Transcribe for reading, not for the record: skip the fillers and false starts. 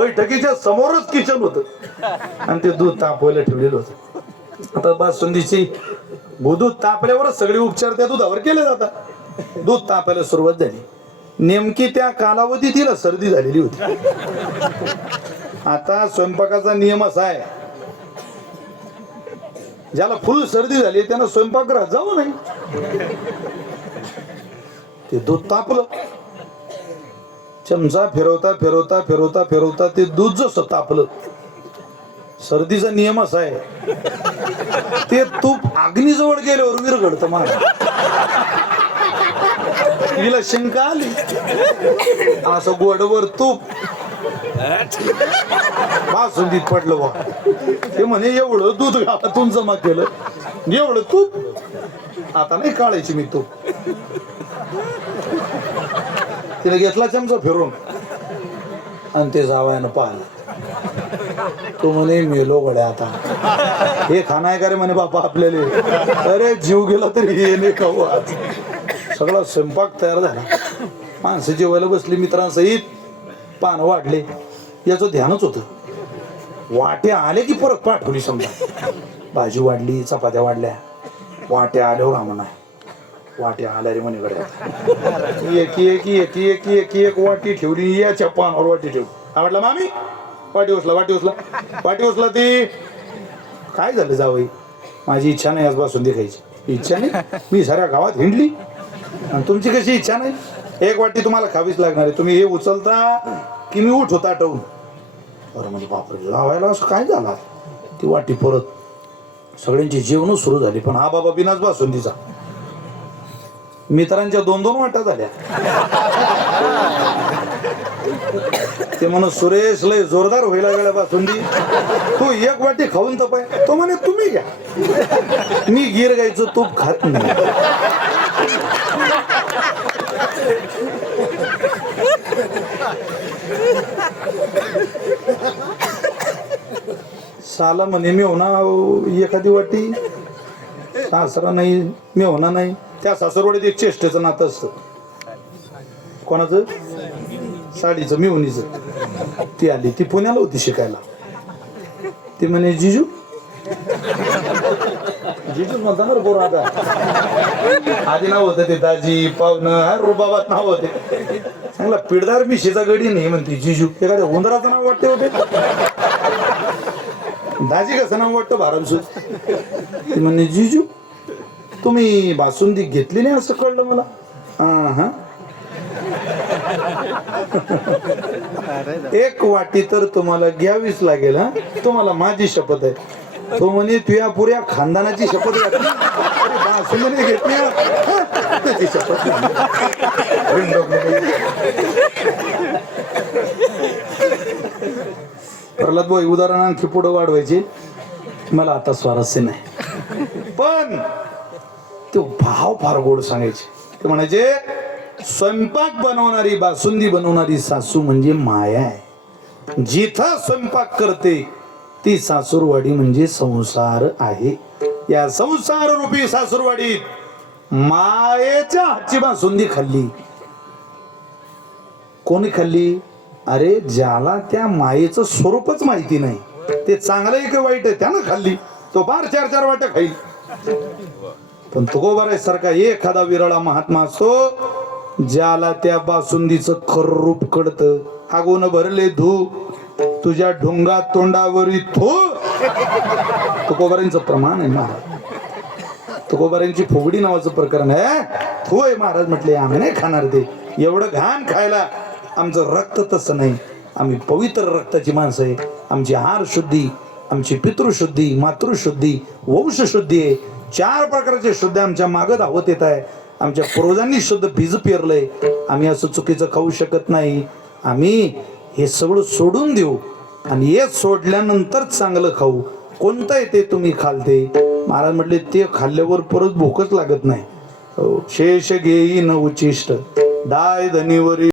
बैठकीच्या समोरच किचन होतं आणि ते दूध तापवायला ठेवलेलं होतं. आता बासुंदीची दूध तापल्यावरच सगळे उपचार त्या दुधावर केले जातात. दूध तापायला सुरुवात झाली. नेमकी त्या कालावधीत तिला सर्दी झालेली होती. आता स्वयंपाकाचा नियम असा आहे, ज्याला फुल सर्दी झाली त्यानं स्वयंपाकगृहात जाऊ नये. ते दूध तापलं. चमचा फिरवता फिरवता फिरवता फिरवता ते दूध जसं तापलं. सर्दीचा नियम असा आहे, ते तूप अग्नीजवळ गेल्यावर विरघडतं. मला तिला शिंका आली. असं गोडवर तूप बासुंदीत पडलं बा. ते म्हणे एवढं दूध गावातून जमा केलं, एवढं तूप, आता नाही काढायची मी तूप. तिने घेतला चमचा फिरून आणि ते जावयानं पाहिलं. तो म्हणे मेलो गड्या, आता हे खाणं आहे का रे म्हणे बापा आपल्याला. अरे जीव गेला तरी हे नाही खाऊ. आज सगळा स्वयंपाक तयार झाला. माणसं जेवायला बसली मित्रांसहित. पानं वाढले, याचं ध्यानच होतं. वाट्या आले की परत पाठवली. समजा भाजी वाढली, चपात्या वाढल्या. वाट्या आल्यावर आम्हाला वाट्या आल्या रे म्हणे गड्या. एक एक एक एक एक एक वाटी ठेवली. याच्या पानावर वाटी ठेवली. आवडला मामी, वाटी उचला वाटी उचला वाटी उचला. ती काय झालं जावई, माझी इच्छा नाही आज बासुंदी खायची. इच्छा नाही? मी साऱ्या गावात हिंडली आणि तुमची कशी इच्छा नाही? एक वाटी तुम्हाला खावीच लागणार आहे. तुम्ही हे उचलता की मी उठ होता आठवून. अरे म्हणजे बापरे, जावायला असं काय झालं? ती वाटी परत सगळ्यांची जेवण सुरू झाली. पण हा बाबा बिनाच बासुंदीचा. मित्रांच्या 2-2 वाट्या झाल्या. ते म्हणून सुरेश लय जोरदार व्हायला गेला बासुंदी, तू एक वाटी खाऊन तपाय. तो म्हणे तुम्ही घ्या, मी गिर गायचं तूप खात नाही. साला म्हणे मी होणार एखादी वाटी, सासरा नाही मी होणार नाही. त्या सासरवाडीत एक चेष्टेचं नातं असतं. कोणाचं? साडीचं, मिवणीचं. ती आली, ती पुण्याला होती शिकायला. ती म्हणे जिजू, जिजू म्हणता ना पोर. आता आधी नाव होतं ते दाजी, पाहुणं, रुबाबात नाव होते. चांगला पिडदार मिशीचा गडी नाही म्हणते जिजू. एखाद्या उंदराचं नाव वाटते होते. दाजी कसं नाव वाटतं भारामसूत. ती म्हणे जिजू तुम्ही बासुंदी घेतली नाही असं कळलं मला. हा, एक वाटी तर तुम्हाला घ्यावीच लागेल. हा, तुम्हाला माझी शपथ आहे. तो म्हणे तुझ्या पुऱ्या खानदानाची शपथ घातली, बासुंदी घेतली त्याची शपथ. प्रल्हाद भाई उदाहरण आणखी पुढे वाढवायचे, मला आता स्वारस्य नाही. पण तो भाव फार गोड सांगायचे. ते म्हणायचे स्वयंपाक बनवणारी, बासुंदी बनवणारी सासू म्हणजे माया आहे. जिथं स्वयंपाक करते ती सासूरवाडी म्हणजे संसार आहे. या संसार रूपी सासूरवाडीत मायेच्या हातची बासुंदी खाल्ली. कोणी खाल्ली? अरे ज्याला त्या मायेचं स्वरूपच माहिती नाही, ते चांगलं आहे की वाईट आहे, त्यानं खाल्ली. तो बार 4-4 वाट्या खाईल. पण तुकोबारायसारखा एखादा विरळा महात्मा असतो, ज्याला त्या बासुंदीचं खरं रूप कळतं. आगोन भरले धू तुझ्या ढोंगा तोंडावरी थो. तुकोबारांचं प्रमाण आहे महाराज. तुकोबारांची फुगडी नावाचं प्रकरण आहे. थो आहे महाराज म्हटले, आम्ही नाही खाणार ते. एवढं घाण खायला आमचं रक्त तसं नाही. आम्ही पवित्र रक्ताची माणसं आहे. आमची आहार शुद्धी, आमची पितृशुद्धी, मातृशुद्धी, वंशशुद्धी आहे. 4 प्रकारचे शुद्ध आमच्या मागं धावत येत आहे. आमच्या पूर्वजांनी शुद्ध बीज पेरलंय. आम्ही असं चुकीचं खाऊ शकत नाही. आम्ही हे सगळं सोडून देऊ आणि हे सोडल्यानंतर चांगलं खाऊ. कोणतं आहे ते तुम्ही खालते? महाराज म्हटले ते खाल्ल्यावर परत भूकच लागत नाही. शेष घेई न उचिष्ट दाय धनीवरी